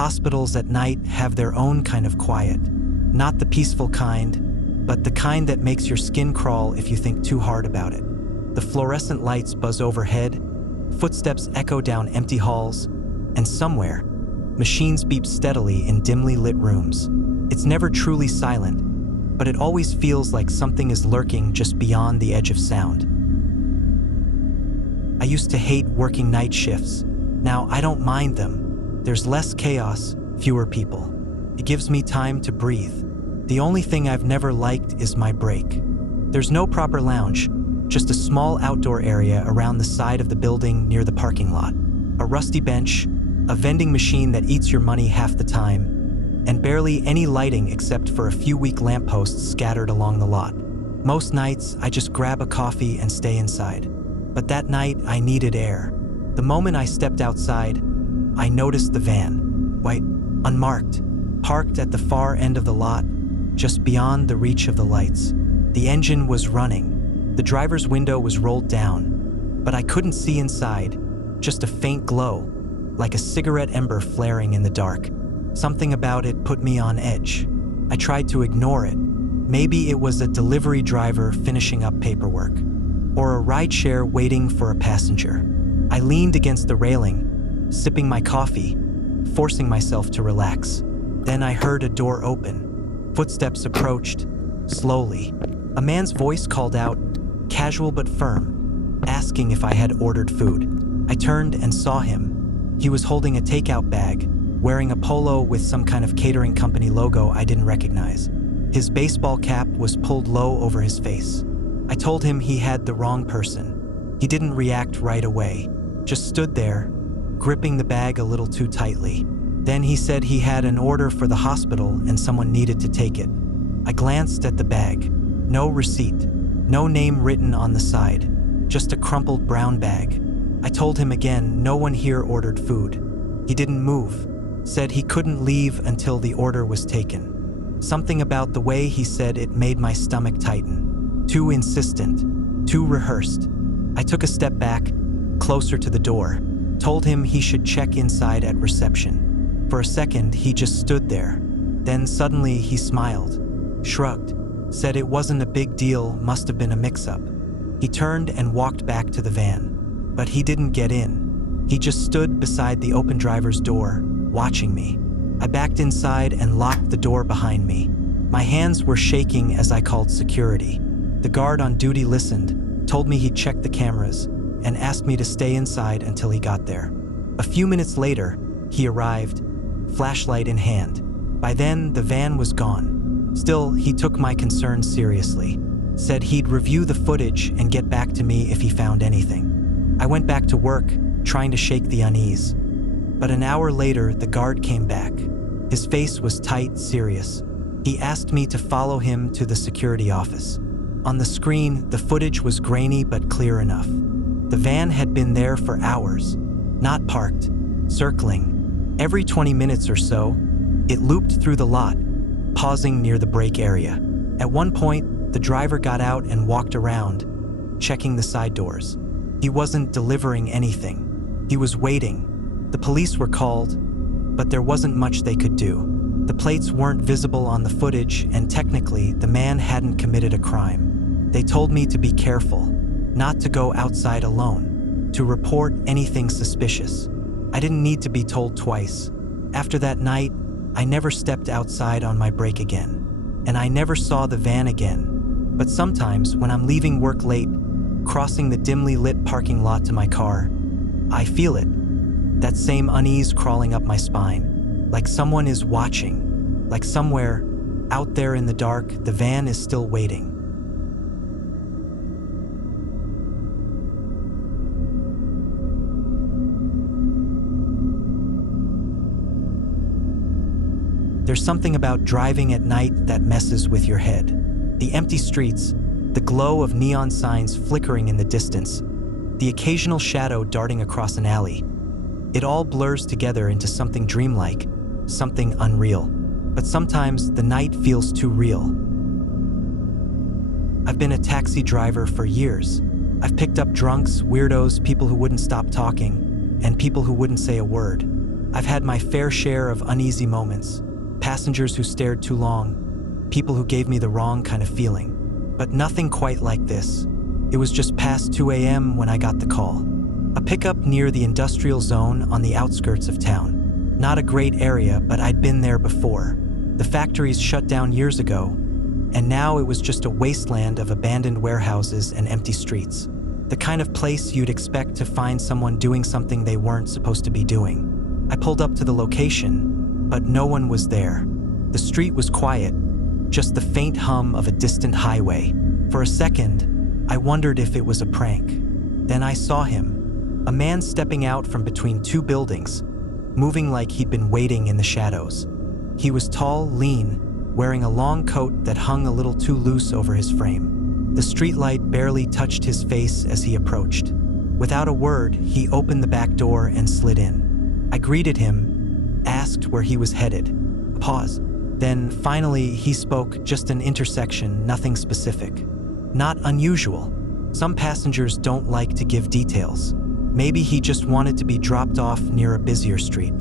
Hospitals at night have their own kind of quiet. Not the peaceful kind, but the kind that makes your skin crawl if you think too hard about it. The fluorescent lights buzz overhead, footsteps echo down empty halls, and somewhere, machines beep steadily in dimly lit rooms. It's never truly silent, but it always feels like something is lurking just beyond the edge of sound. I used to hate working night shifts. Now I don't mind them. There's less chaos, fewer people. It gives me time to breathe. The only thing I've never liked is my break. There's no proper lounge, just a small outdoor area around the side of the building near the parking lot. A rusty bench, a vending machine that eats your money half the time, and barely any lighting except for a few weak lampposts scattered along the lot. Most nights, I just grab a coffee and stay inside. But that night, I needed air. The moment I stepped outside, I noticed the van, white, unmarked, parked at the far end of the lot, just beyond the reach of the lights. The engine was running. The driver's window was rolled down, but I couldn't see inside, just a faint glow, like a cigarette ember flaring in the dark. Something about it put me on edge. I tried to ignore it. Maybe it was a delivery driver finishing up paperwork, or a rideshare waiting for a passenger. I leaned against the railing, sipping my coffee, forcing myself to relax. Then I heard a door open. Footsteps approached, slowly. A man's voice called out, casual but firm, asking if I had ordered food. I turned and saw him. He was holding a takeout bag, wearing a polo with some kind of catering company logo I didn't recognize. His baseball cap was pulled low over his face. I told him he had the wrong person. He didn't react right away, just stood there, gripping the bag a little too tightly. Then he said he had an order for the hospital and someone needed to take it. I glanced at the bag. No receipt, no name written on the side, just a crumpled brown bag. I told him again no one here ordered food. He didn't move, said he couldn't leave until the order was taken. Something about the way he said it made my stomach tighten. Too insistent, too rehearsed. I took a step back, closer to the door, told him he should check inside at reception. For a second, he just stood there. Then suddenly he smiled, shrugged, said it wasn't a big deal, must have been a mix-up. He turned and walked back to the van, but he didn't get in. He just stood beside the open driver's door, watching me. I backed inside and locked the door behind me. My hands were shaking as I called security. The guard on duty listened, told me he'd check the cameras, and asked me to stay inside until he got there. A few minutes later, he arrived, flashlight in hand. By then, the van was gone. Still, he took my concerns seriously, said he'd review the footage and get back to me if he found anything. I went back to work, trying to shake the unease. But an hour later, the guard came back. His face was tight, serious. He asked me to follow him to the security office. On the screen, the footage was grainy but clear enough. The van had been there for hours, not parked, circling. Every 20 minutes or so, it looped through the lot, pausing near the brake area. At one point, the driver got out and walked around, checking the side doors. He wasn't delivering anything. He was waiting. The police were called, but there wasn't much they could do. The plates weren't visible on the footage, and technically, the man hadn't committed a crime. They told me to be careful, not to go outside alone, to report anything suspicious. I didn't need to be told twice. After that night, I never stepped outside on my break again, and I never saw the van again. But sometimes, when I'm leaving work late, crossing the dimly lit parking lot to my car, I feel it. That same unease crawling up my spine, like someone is watching, like somewhere, out there in the dark, the van is still waiting. There's something about driving at night that messes with your head. The empty streets, the glow of neon signs flickering in the distance, the occasional shadow darting across an alley. It all blurs together into something dreamlike, something unreal. But sometimes the night feels too real. I've been a taxi driver for years. I've picked up drunks, weirdos, people who wouldn't stop talking, and people who wouldn't say a word. I've had my fair share of uneasy moments, passengers who stared too long, people who gave me the wrong kind of feeling. But nothing quite like this. It was just past 2 a.m. when I got the call. A pickup near the industrial zone on the outskirts of town. Not a great area, but I'd been there before. The factories shut down years ago, and now it was just a wasteland of abandoned warehouses and empty streets. The kind of place you'd expect to find someone doing something they weren't supposed to be doing. I pulled up to the location, but no one was there. The street was quiet, just the faint hum of a distant highway. For a second, I wondered if it was a prank. Then I saw him, a man stepping out from between two buildings, moving like he'd been waiting in the shadows. He was tall, lean, wearing a long coat that hung a little too loose over his frame. The streetlight barely touched his face as he approached. Without a word, he opened the back door and slid in. I greeted him, asked where he was headed. A pause. Then, finally, he spoke, just an intersection, nothing specific. Not unusual. Some passengers don't like to give details. Maybe he just wanted to be dropped off near a busier street.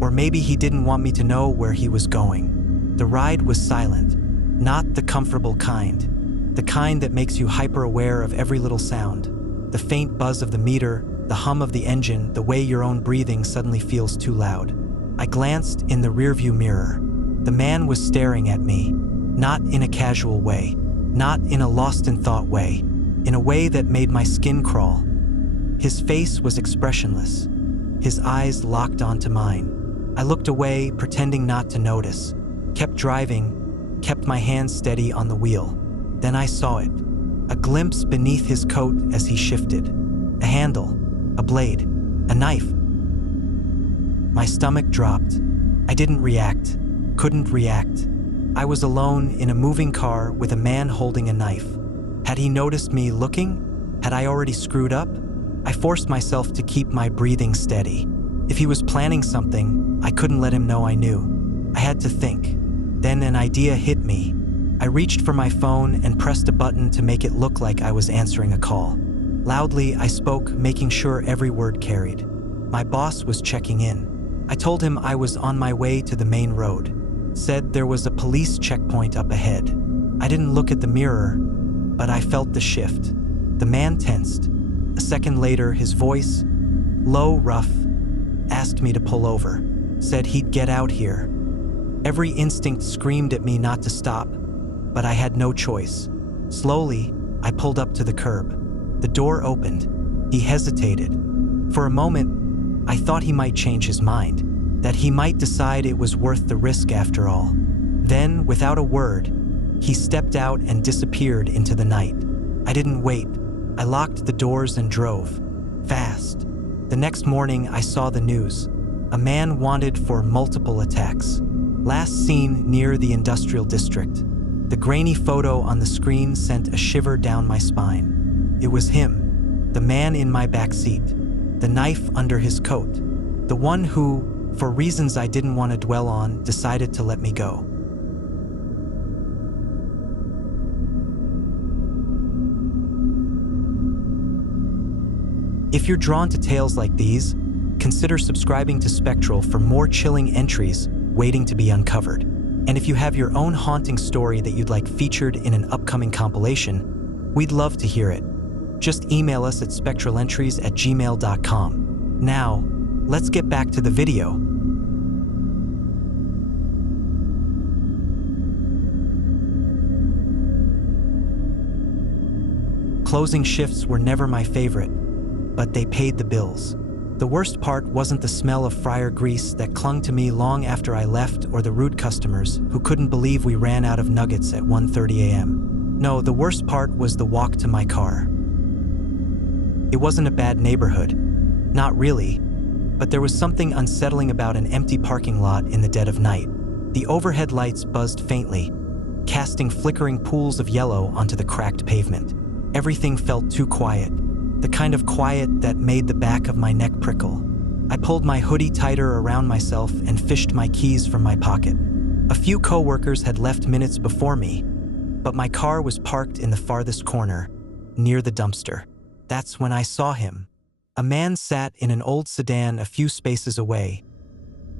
Or maybe he didn't want me to know where he was going. The ride was silent. Not the comfortable kind. The kind that makes you hyper-aware of every little sound. The faint buzz of the meter, the hum of the engine, the way your own breathing suddenly feels too loud. I glanced in the rearview mirror. The man was staring at me, not in a casual way, not in a lost-in-thought way, in a way that made my skin crawl. His face was expressionless, his eyes locked onto mine. I looked away, pretending not to notice, kept driving, kept my hands steady on the wheel. Then I saw it, a glimpse beneath his coat as he shifted. A handle, a blade, a knife. My stomach dropped. I didn't react. Couldn't react. I was alone in a moving car with a man holding a knife. Had he noticed me looking? Had I already screwed up? I forced myself to keep my breathing steady. If he was planning something, I couldn't let him know I knew. I had to think. Then an idea hit me. I reached for my phone and pressed a button to make it look like I was answering a call. Loudly, I spoke, making sure every word carried. My boss was checking in. I told him I was on my way to the main road. Said there was a police checkpoint up ahead. I didn't look at the mirror, but I felt the shift. The man tensed. A second later, his voice, low, rough, asked me to pull over. Said he'd get out here. Every instinct screamed at me not to stop, but I had no choice. Slowly, I pulled up to the curb. The door opened. He hesitated. For a moment, I thought he might change his mind, that he might decide it was worth the risk after all. Then, without a word, he stepped out and disappeared into the night. I didn't wait. I locked the doors and drove. Fast. The next morning, I saw the news. A man wanted for multiple attacks. Last seen near the industrial district. The grainy photo on the screen sent a shiver down my spine. It was him, the man in my back seat, the knife under his coat, the one who, for reasons I didn't want to dwell on, decided to let me go. If you're drawn to tales like these, consider subscribing to Spectral for more chilling entries waiting to be uncovered. And if you have your own haunting story that you'd like featured in an upcoming compilation, we'd love to hear it. Just email us at spectralentries@gmail.com. Now, let's get back to the video. Closing shifts were never my favorite, but they paid the bills. The worst part wasn't the smell of fryer grease that clung to me long after I left or the rude customers who couldn't believe we ran out of nuggets at 1:30 a.m. No, the worst part was the walk to my car. It wasn't a bad neighborhood. Not really. But there was something unsettling about an empty parking lot in the dead of night. The overhead lights buzzed faintly, casting flickering pools of yellow onto the cracked pavement. Everything felt too quiet. The kind of quiet that made the back of my neck prickle. I pulled my hoodie tighter around myself and fished my keys from my pocket. A few coworkers had left minutes before me, but my car was parked in the farthest corner, near the dumpster. That's when I saw him. A man sat in an old sedan a few spaces away,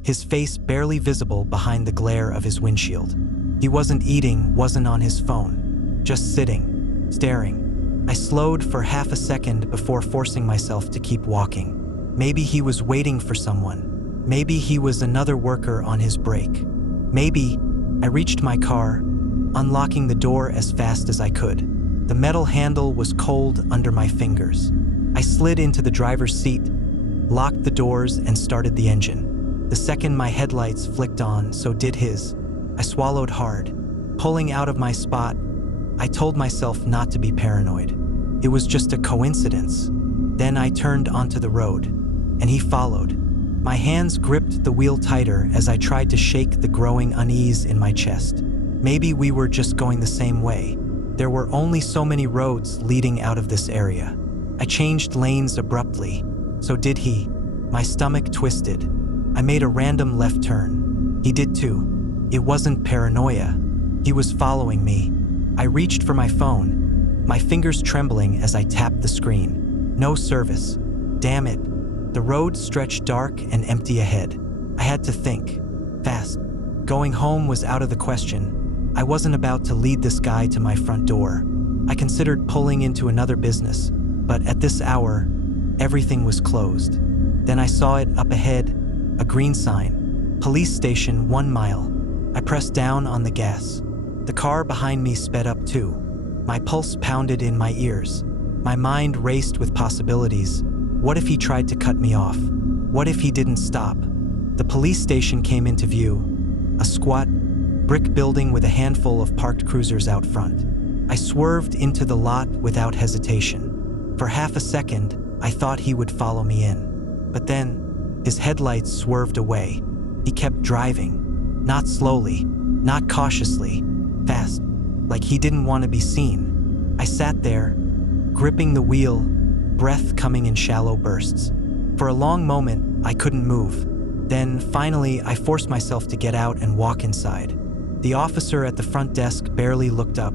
his face barely visible behind the glare of his windshield. He wasn't eating, wasn't on his phone, just sitting, staring. I slowed for half a second before forcing myself to keep walking. Maybe he was waiting for someone. Maybe he was another worker on his break. Maybe. I reached my car, unlocking the door as fast as I could. The metal handle was cold under my fingers. I slid into the driver's seat, locked the doors, and started the engine. The second my headlights flicked on, so did his. I swallowed hard. Pulling out of my spot, I told myself not to be paranoid. It was just a coincidence. Then I turned onto the road, and he followed. My hands gripped the wheel tighter as I tried to shake the growing unease in my chest. Maybe we were just going the same way. There were only so many roads leading out of this area. I changed lanes abruptly. So did he. My stomach twisted. I made a random left turn. He did too. It wasn't paranoia. He was following me. I reached for my phone, my fingers trembling as I tapped the screen. No service. Damn it. The road stretched dark and empty ahead. I had to think. Fast. Going home was out of the question. I wasn't about to lead this guy to my front door. I considered pulling into another business, but at this hour, everything was closed. Then I saw it up ahead, a green sign. Police station 1 mile. I pressed down on the gas. The car behind me sped up too. My pulse pounded in my ears. My mind raced with possibilities. What if he tried to cut me off? What if he didn't stop? The police station came into view. A squat, brick building with a handful of parked cruisers out front. I swerved into the lot without hesitation. For half a second, I thought he would follow me in. But then, his headlights swerved away. He kept driving. Not slowly, not cautiously, fast, like he didn't want to be seen. I sat there, gripping the wheel, breath coming in shallow bursts. For a long moment, I couldn't move. Then, finally, I forced myself to get out and walk inside. The officer at the front desk barely looked up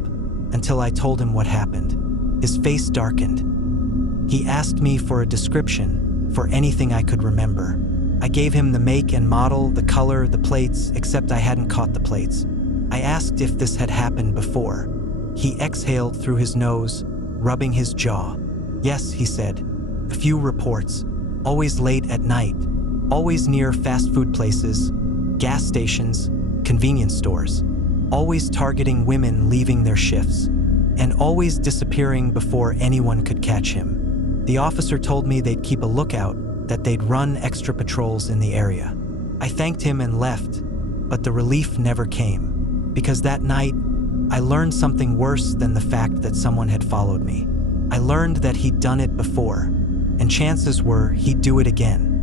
until I told him what happened. His face darkened. He asked me for a description, for anything I could remember. I gave him the make and model, the color, the plates, except I hadn't caught the plates. I asked if this had happened before. He exhaled through his nose, rubbing his jaw. Yes, he said. A few reports. Always late at night. Always near fast food places, gas stations, convenience stores. Always targeting women leaving their shifts. And always disappearing before anyone could catch him. The officer told me they'd keep a lookout, that they'd run extra patrols in the area. I thanked him and left, but the relief never came. Because that night, I learned something worse than the fact that someone had followed me. I learned that he'd done it before, and chances were he'd do it again.